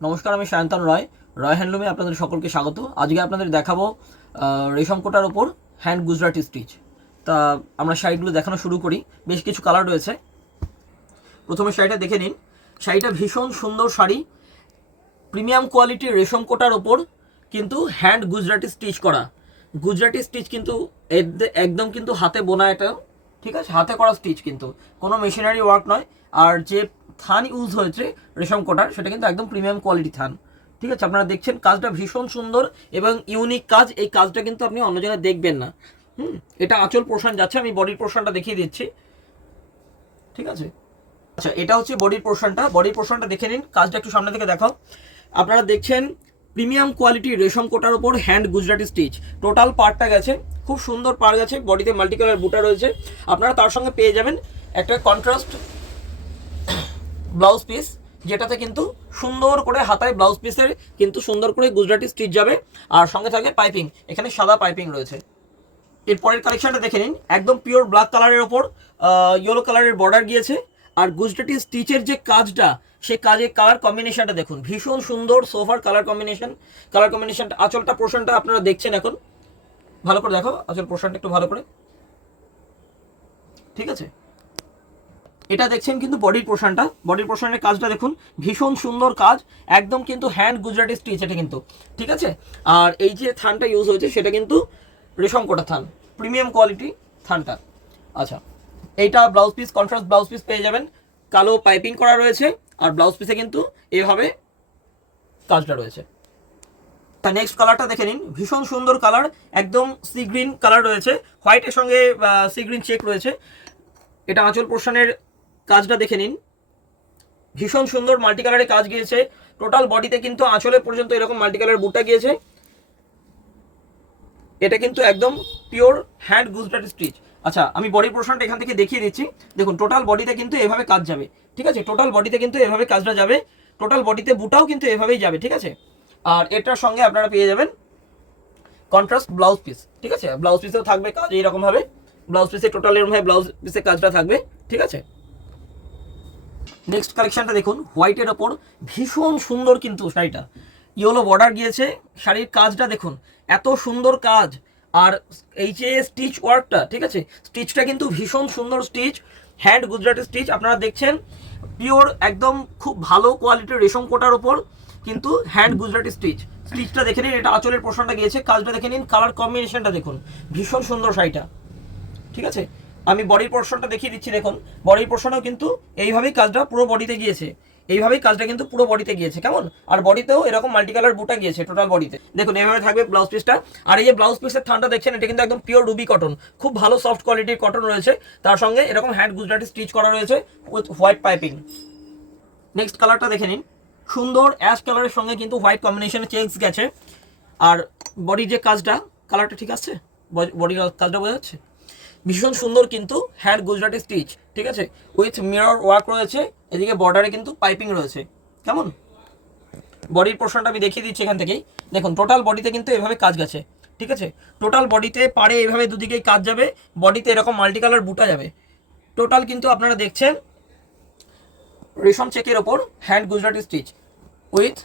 নমস্কার, আমি সায়ন্তন রয়। রয় হ্যান্ডলুমে আপনাদের সকলকে স্বাগত। আজকে আপনাদের দেখাবো রেশম কোটার ওপর হ্যান্ড গুজরাটি স্টিচ। তা আমরা শাড়িগুলো দেখানো শুরু করি। বেশ কিছু কালার রয়েছে। প্রথমে শাড়িটা দেখে নিন। শাড়িটা ভীষণ সুন্দর শাড়ি, প্রিমিয়াম কোয়ালিটির রেশম কোটার ওপর কিন্তু হ্যান্ড গুজরাটি স্টিচ করা। গুজরাটি স্টিচ কিন্তু একদম কিন্তু হাতে বোনা, এটা ঠিক আছে, হাতে করা স্টিচ, কিন্তু কোনো মেশিনারি ওয়ার্ক নয়। আর যে থান ইউজ হয়েছে রেশম কোটার, সেটা কিন্তু একদম প্রিমিয়াম কোয়ালিটি থান। ঠিক আছে, আপনারা দেখছেন কাজটা ভীষণ সুন্দর এবং ইউনিক কাজ। এই কাজটা কিন্তু আপনি অন্য জায়গায় দেখবেন না। এটা আঁচল পোর্শন যাচ্ছে, আমি বডির পোর্শনটা দেখিয়ে দিচ্ছি। ঠিক আছে, আচ্ছা, এটা হচ্ছে বডির পোর্শনটা। বডির পোর্শনটা দেখে নিন, কাজটা একটু সামনে থেকে দেখাও। আপনারা দেখছেন প্রিমিয়াম কোয়ালিটি রেশম কোটার উপর হ্যান্ড গুজরাটি স্টিচ। টোটাল পার্টটা গেছে, খুব সুন্দর পার গেছে। বডিতে মাল্টি কালার বুটা রয়েছে। আপনারা তার সঙ্গে পেয়ে যাবেন একটা কন্ট্রাস্ট ব্লাউজ পিস, যেটাতে কিন্তু সুন্দর করে হাতায় ব্লাউজ পিসের কিন্তু সুন্দর করে গুজরাটি স্টিচ যাবে। আর সঙ্গে থাকে পাইপিং, এখানে সাদা পাইপিং রয়েছে। এরপরের কালেকশনটা দেখে নিন। একদম পিওর ব্ল্যাক কালারের ওপর ইয়েলো কালারের বর্ডার গিয়েছে। আর গুজরাটি স্টিচের যে কাজটা, সেই কাজের কালার কম্বিনেশনটা দেখুন, ভীষণ সুন্দর সোফার কালার কম্বিনেশনটা। আঁচলটা পোর্শনটা আপনারা দেখছেন এখন, ভালো করে দেখো আঁচল পোর্শনটা একটু ভালো করে। ঠিক আছে, এটা দেখছেন কিন্তু বডির পোর্শনের কাজটা দেখুন, ভীষণ সুন্দর কাজ, একদম কিন্তু হ্যান্ড গুজরাটি স্টিচ এটা কিন্তু। ঠিক আছে, আর এই যে থানটা ইউজ হয়েছে সেটা কিন্তু রেশম কোটা থান, প্রিমিয়াম কোয়ালিটি থানটা। আচ্ছা, এইটা blouse piece, contrast blouse piece পেয়ে যাবেন। কালো পাইপিং করা রয়েছে আর ব্লাউজ পিসে কিন্তু এভাবে কাজটা রয়েছে। তা নেক্সট কালারটা দেখে নিন, ভীষণ সুন্দর কালার, একদম সি গ্রিন কালার রয়েছে, হোয়াইটের সঙ্গে সি গ্রিন চেক রয়েছে। এটা আঁচল পোর্শনের কাজটা দেখে নিন, ভীষণ সুন্দর মাল্টি কালারে কাজ গিয়েছে। টোটাল বডিতে কিন্তু আঁচলে পর্যন্ত এরকম মাল্টি কালার বুটটা গিয়েছে। এটা কিন্তু একদম পিওর হ্যান্ড গুজরাটি স্টিচ। আচ্ছা, আমি বডি পোর্শনটা এখান থেকে দেখিয়ে দিচ্ছি। দেখুন, টোটাল বডিতে কিন্তু এভাবে কাজ যাবে। ঠিক আছে, টোটাল বডিতে কিন্তু এভাবে কাজটা যাবে। টোটাল বডিতে বুটাও কিন্তু এভাবেই যাবে। ঠিক আছে, আর এটার সঙ্গে আপনারা পেয়ে যাবেন কন্ট্রাস্ট ব্লাউজ পিস। ঠিক আছে, ব্লাউজ পিসেও থাকবে কাজ এইরকম ভাবে। ব্লাউজ পিসে টোটাল এরকম ভাবে ব্লাউজ পিসে কাজটা থাকবে। ঠিক আছে, নেক্সট কালেকশনটা দেখুন, হোয়াইটের ওপর ভীষণ সুন্দর কিন্তু শাড়িটা, ইয়েলো বর্ডার গিয়েছে। শাড়ির কাজটা দেখুন, এত সুন্দর কাজ। আর এই যে স্টিচ ওয়ার্কটা, ঠিক আছে, স্টিচটা কিন্তু ভীষণ সুন্দর স্টিচ, হ্যান্ড গুজরাটি স্টিচ। আপনারা দেখছেন পিওর একদম খুব ভালো কোয়ালিটির রেশম কোটার ওপর কিন্তু হ্যান্ড গুজরাটি স্টিচটা দেখে নিন। এটা আঁচলের পোর্শনটা গিয়েছে, কাজটা দেখে নিন, কালার কম্বিনেশনটা দেখুন, ভীষণ সুন্দর শাড়িটা। ঠিক আছে, আমি বডির পোর্শনটা দেখিয়ে দিচ্ছি। দেখুন, বডির পোর্শনেও কিন্তু এইভাবেই কাজটা পুরো বডিতে গিয়েছে। এইভাবেই কাজটা কিন্তু পুরো বডিতে গিয়েছে, কেমন। আর বডিতেও এরকম মাল্টি কালার বুটা গিয়েছে টোটাল বডিতে। দেখুন, এইভাবে থাকবে ব্লাউজ পিসটা। আর এই যে ব্লাউজ পিসের থানটা দেখছেন, এটা কিন্তু একদম পিওর রুবি কটন, খুব ভালো সফট কোয়ালিটির কটন রয়েছে। তার সঙ্গে এরকম হ্যান্ড গুজরাটি স্টিচ করা রয়েছে উইথ হোয়াইট পাইপিং। নেক্সট কালারটা দেখে নিন, সুন্দর অ্যাশ কালারের সঙ্গে কিন্তু হোয়াইট কম্বিনেশনে চেকস গেছে। আর বডির যে কাজটা, কালারটা ঠিক আছে, বডির কাজটা বোঝা যাচ্ছে, ভীষণ সুন্দর কিন্তু হ্যান্ড গুজরাটি স্টিচ। ঠিক আছে, উইথ মিরর ওয়ার্ক রয়েছে। এদিকে বর্ডারে কিন্তু পাইপিং রয়েছে, কেমন। বডির পোর্শনটা আমি দেখিয়ে দিচ্ছি এখান থেকেই। দেখুন, টোটাল বডিতে কিন্তু এভাবে কাজ গেছে। ঠিক আছে, টোটাল বডিতে পাড়ে এভাবে দুদিকেই কাজ যাবে। বডিতে এরকম মাল্টি কালার বুটা যাবে। টোটাল কিন্তু আপনারা দেখছেন রেশম চেকের ওপর hand Gujarati stitch with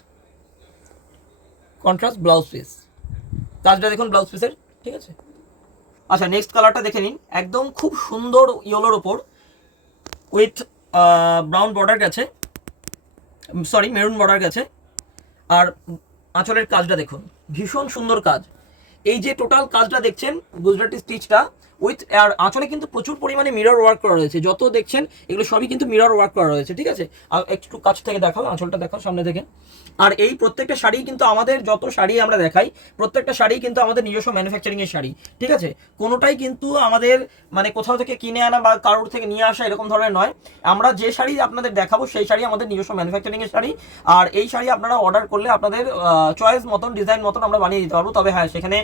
contrast blouse piece. কাজটা দেখুন ব্লাউজ পিসের। ঠিক আছে, আচ্ছা, নেক্সট কালারটা দেখে নিন, একদম খুব সুন্দর ইয়েলোর ওপর উইথ ব্রাউন বর্ডার গেছে, সরি মেরুন বর্ডার গেছে। আর আঁচলের কাজটা দেখুন, ভীষণ সুন্দর কাজ। এই যে টোটাল কাজটা দেখছেন গুজরাটি স্টিচটা উইথ, আর আঁচলে কিন্তু প্রচুর পরিমাণে মিরর ওয়ার্ক করা রয়েছে। যত দেখছেন এগুলো সবই কিন্তু মিরর ওয়ার্ক করা রয়েছে। ঠিক আছে, আর একটু কাছ থেকে দেখাও, আঁচলটা দেখাও সামনে থেকে। আর এই প্রত্যেকটা শাড়ি কিন্তু আমাদের, যত শাড়ি আমরা দেখাই, প্রত্যেকটা শাড়ি কিন্তু আমাদের নিজস্ব ম্যানুফ্যাকচারিংয়ের শাড়ি। ঠিক আছে, কোনোটাই কিন্তু আমাদের মানে কোথাও থেকে কিনে আনা বা কারোর থেকে নিয়ে আসা এরকম ধরনের নয়। আমরা যে শাড়ি আপনাদের দেখাবো সেই শাড়ি আমাদের নিজস্ব ম্যানুফ্যাকচারিংয়ের শাড়ি। আর এই শাড়ি আপনারা অর্ডার করলে আপনাদের চয়েস মতন, ডিজাইন মতন আমরা বানিয়ে দিতে পারবো। তবে হ্যাঁ, সেখানে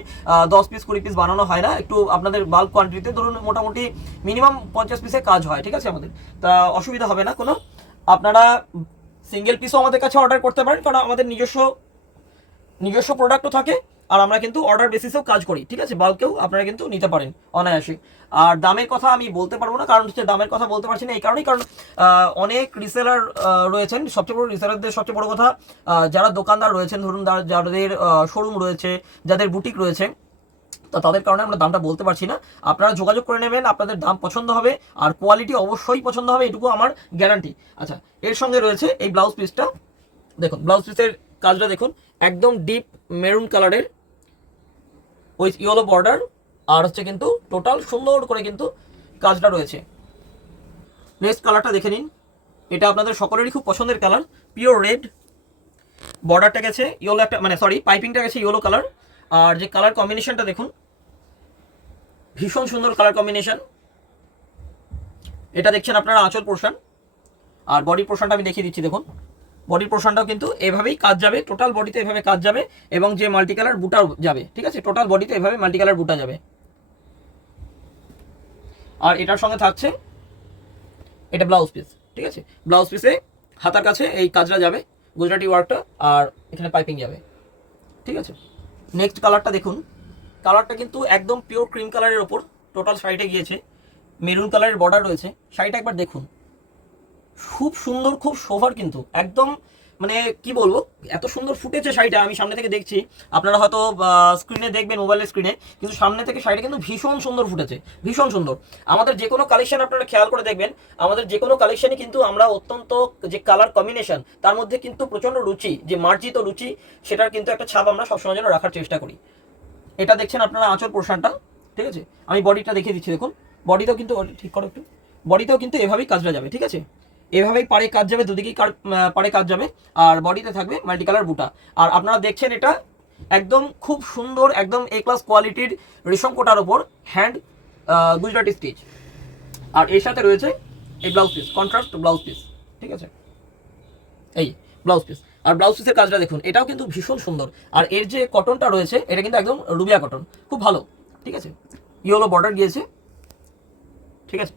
10 পিস 20 পিস বানানো হয় না, একটু আপনাদের বাল্ক কোয়ান্টিটিতে, ধরুন মোটামুটি মিনিমাম 50 পিসের কাজ হয়। ঠিক আছে, আমাদের তা অসুবিধা হবে না কোনো। আপনারা সিঙ্গেল পিসও আমাদের কাছে অর্ডার করতে পারেন, কারণ আমাদের নিজস্ব প্রোডাক্টও থাকে। আর আমরা কিন্তু অর্ডার বেসিসেও কাজ করি, ঠিক আছে, বাল্কেও আপনারা কিন্তু নিতে পারেন অনায়াসে। আর দামের কথা আমি বলতে পারবো না, কারণ হচ্ছে দামের কথা বলতে পারছি না এই কারণেই, কারণ অনেক রিসেলার রয়েছেন। সবচেয়ে বড় রিসেলারদের সবচেয়ে বড় কথা, যারা দোকানদার রয়েছেন, ধরুন যাদের শোরুম রয়েছে, যাদের বুটিক রয়েছে, তো তাদের কারণে আমরা দামটা বলতে পারছি না। আপনারা যোগাযোগ করে নেবেন, আপনাদের দাম পছন্দ হবে আর কোয়ালিটি অবশ্যই পছন্দ হবে, এটুকু আমার গ্যারান্টি। আচ্ছা, এর সঙ্গে রয়েছে এই ব্লাউজ পিসটা, দেখুন ব্লাউজ পিসের কাজটা দেখুন, একদম ডিপ মেরুন কালারের উইথ ইয়েলো বর্ডার, আর হচ্ছে কিন্তু টোটাল সুন্দর করে কিন্তু কাজটা রয়েছে। নেক্সট কালারটা দেখে নিন, এটা আপনাদের সকলেরই খুব পছন্দের কালার, পিওর রেড, বর্ডারটা গেছে ইয়েলো একটা, মানে সরি পাইপিংটা গেছে ইয়েলো কালার, আর যে কালার কম্বিনেশনটা দেখুন ভীষণ সুন্দর কালার কম্বিনেশন। এটা দেখছেন আপনারা আঁচল পোর্শন, আর বডি পোর্শনটা আমি দেখিয়ে দিচ্ছি, দেখুন বডির পোর্শনটাও কিন্তু এভাবেই কাজ যাবে, টোটাল বডিতে এভাবে কাজ যাবে, এবং যে মাল্টি কালার বুটাও যাবে, ঠিক আছে, টোটাল বডিতে এভাবে মাল্টি কালার বুটা যাবে। আর এটার সঙ্গে থাকছে এটা ব্লাউজ পিস, ঠিক আছে, ব্লাউজ পিসে হাতার কাছে এই কাজটা যাবে গুজরাটি ওয়ার্কটা, আর এখানে পাইপিং যাবে, ঠিক আছে। নেক্সট কালারটা দেখুন, কালারটা কিন্তু একদম পিওর ক্রিম কালারের ওপর টোটাল শাড়িটা গিয়েছে, মেরুন কালারের বর্ডার রয়েছে, শাড়িটা একবার দেখুন, খুব সুন্দর, খুব সোভার, কিন্তু একদম মানে কি বলবো, এত সুন্দর ফুটেছে শাড়িটা, আমি সামনে থেকে দেখছি, আপনারা হয়তো স্ক্রিনে দেখবেন, মোবাইলের স্ক্রিনে, কিন্তু সামনে থেকে শাড়িটা কিন্তু ভীষণ সুন্দর ফুটেছে, ভীষণ সুন্দর। আমাদের যে কোনো কালেকশন আপনারা খেয়াল করে দেখবেন, আমাদের যে কোনো কালেকশনই কিন্তু আমরা অত্যন্ত যে কালার কম্বিনেশন, তার মধ্যে কিন্তু প্রচণ্ড রুচি, যে মার্জিত রুচি, সেটার কিন্তু একটা ছাপ আমরা সবসময় যেন রাখার চেষ্টা করি। এটা দেখছেন আপনারা আঁচল পোর্শনটা, ঠিক আছে, আমি বডিটা দেখিয়ে দিচ্ছি, দেখুন বডিতেও কিন্তু, ঠিক করো একটু, বডিতেও কিন্তু এভাবেই কাজটা যাবে, ঠিক আছে, এভাবেই পাড়ে কাজ যাবে, দুদিকেই পাড়ে কাজ যাবে, আর বডিতে থাকবে মাল্টি কালার বুটা। আর আপনারা দেখছেন এটা একদম খুব সুন্দর, একদম এ ক্লাস কোয়ালিটির রেশম কোটার ওপর হ্যান্ড গুজরাটি স্টিচ, আর এর সাথে রয়েছে এই blouse piece, contrast blouse piece, ঠিক আছে, এই ব্লাউজ পিস। আর ব্লাউজ পিসের কাজটা দেখুন, এটাও কিন্তু ভীষণ সুন্দর, আর এর যে কটনটা রয়েছে এটা কিন্তু একদম রুবিয়া কটন, খুব ভালো, ঠিক আছে, ইয়েলো বর্ডার গিয়েছে, ঠিক আছে।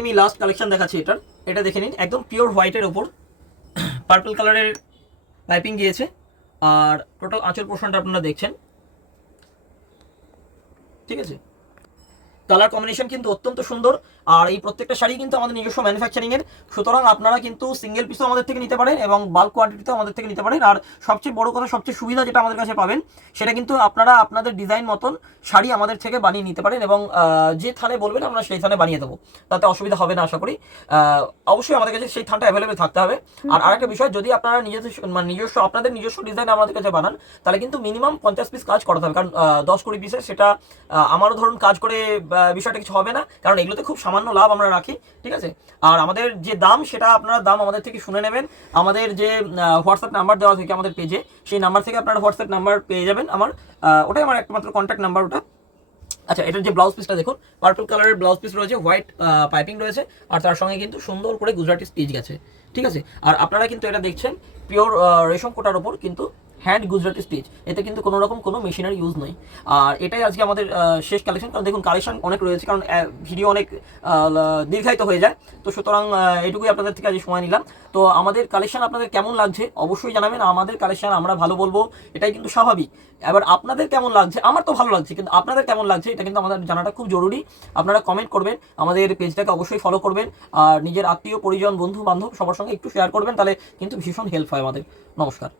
আমি লাস্ট কালেকশন দেখাচ্ছি এটার, এটা দেখে নিন, একদম পিওর হোয়াইটের ওপর পার্পল কালারের পাইপিং গিয়েছে, আর টোটাল আঁচল পোর্শনটা আপনারা দেখছেন, ঠিক আছে, কালার কম্বিনেশন কিন্তু অত্যন্ত সুন্দর। আর এই প্রত্যেকটা শাড়ি কিন্তু আমাদের নিজস্ব ম্যানুফ্যাকচারিং এর, সুতরাং আপনারা কিন্তু সিঙ্গেল পিসও আমাদের থেকে নিতে পারেন এবং বাল্ক কোয়ান্টিটিতেও আমাদের থেকে নিতে পারেন। আর সবচেয়ে বড় কথা, সবচেয়ে সুবিধা যেটা আমাদের কাছে পাবেন, সেটা কিন্তু আপনারা আপনাদের ডিজাইন মতন শাড়ি আমাদের থেকে বানিয়ে নিতে পারেন, এবং যে থানে বলবেন আমরা সেই থানে বানিয়ে দেবো, তাতে অসুবিধা হবে না আশা করি। অবশ্যই আমাদের কাছে সেই থানটা অ্যাভেলেবেল থাকতে হবে। আর আরেকটা বিষয়, যদি আপনারা নিজস্ব আপনাদের নিজস্ব ডিজাইন আমাদের কাছে বানান, তাহলে কিন্তু মিনিমাম 50 পিস কাজ করাতে হবে, কারণ 10-20 পিসের সেটা আমারও ধরুন কাজ করে বিষয়টা কিছু হবে না, কারণ এগুলোতে খুব সামান্য লাভ আমরা রাখি, ঠিক আছে। আর আমাদের যে দাম, সেটা আপনারা দাম আমাদের থেকে শুনে নেবেন, আমাদের যে হোয়াটসঅ্যাপ নাম্বার দেওয়া থাকে আমাদের পেজে, সেই নাম্বার থেকে আপনারা হোয়াটসঅ্যাপ নাম্বার পেয়ে যাবেন আমার, ওটাই আমার একমাত্র কন্ট্যাক্ট নাম্বার ওটা। আচ্ছা, এটার যে ব্লাউজ পিসটা দেখুন, পার্পল কালারের ব্লাউজ পিস রয়েছে, হোয়াইট পাইপিং রয়েছে, আর তার সঙ্গে কিন্তু সুন্দর করে গুজরাটি স্টিচ গেছে, ঠিক আছে। আর আপনারা কিন্তু এটা দেখছেন পিওর রেশম কোটার ওপর কিন্তু হ্যান্ড গুজরাটি স্টিচ, এতে কিন্তু কোনো রকম কোনো মেশিনারি ইউজ নেই। আর এটাই আজকে আমাদের শেষ কালেকশন, কারণ দেখুন কালেকশন অনেক রয়েছে, কারণ ভিডিও অনেক দীর্ঘায়িত হয়ে যায়, তো সুতরাং এটুকুই আপনাদের থেকে আজ সময় নিলাম। তো আমাদের কালেকশন আপনাদের কেমন লাগছে অবশ্যই জানাবেন, আমাদের কালেকশন আমরা ভালো বলবো, এটাই কিন্তু স্বাভাবিক। এবার আপনাদের কেমন লাগছে, আমার তো ভালো লাগছে, কিন্তু আপনাদের কেমন লাগছে এটা কিন্তু আমাদের জানাটা খুব জরুরি। আপনারা কমেন্ট করবেন, আমাদের পেজটাকে অবশ্যই ফলো করবেন, আর নিজের আত্মীয় পরিজন বন্ধু বান্ধব সবার সঙ্গে একটু শেয়ার করবেন, তাহলে কিন্তু ভীষণ হেল্প হয় আমাদের। নমস্কার।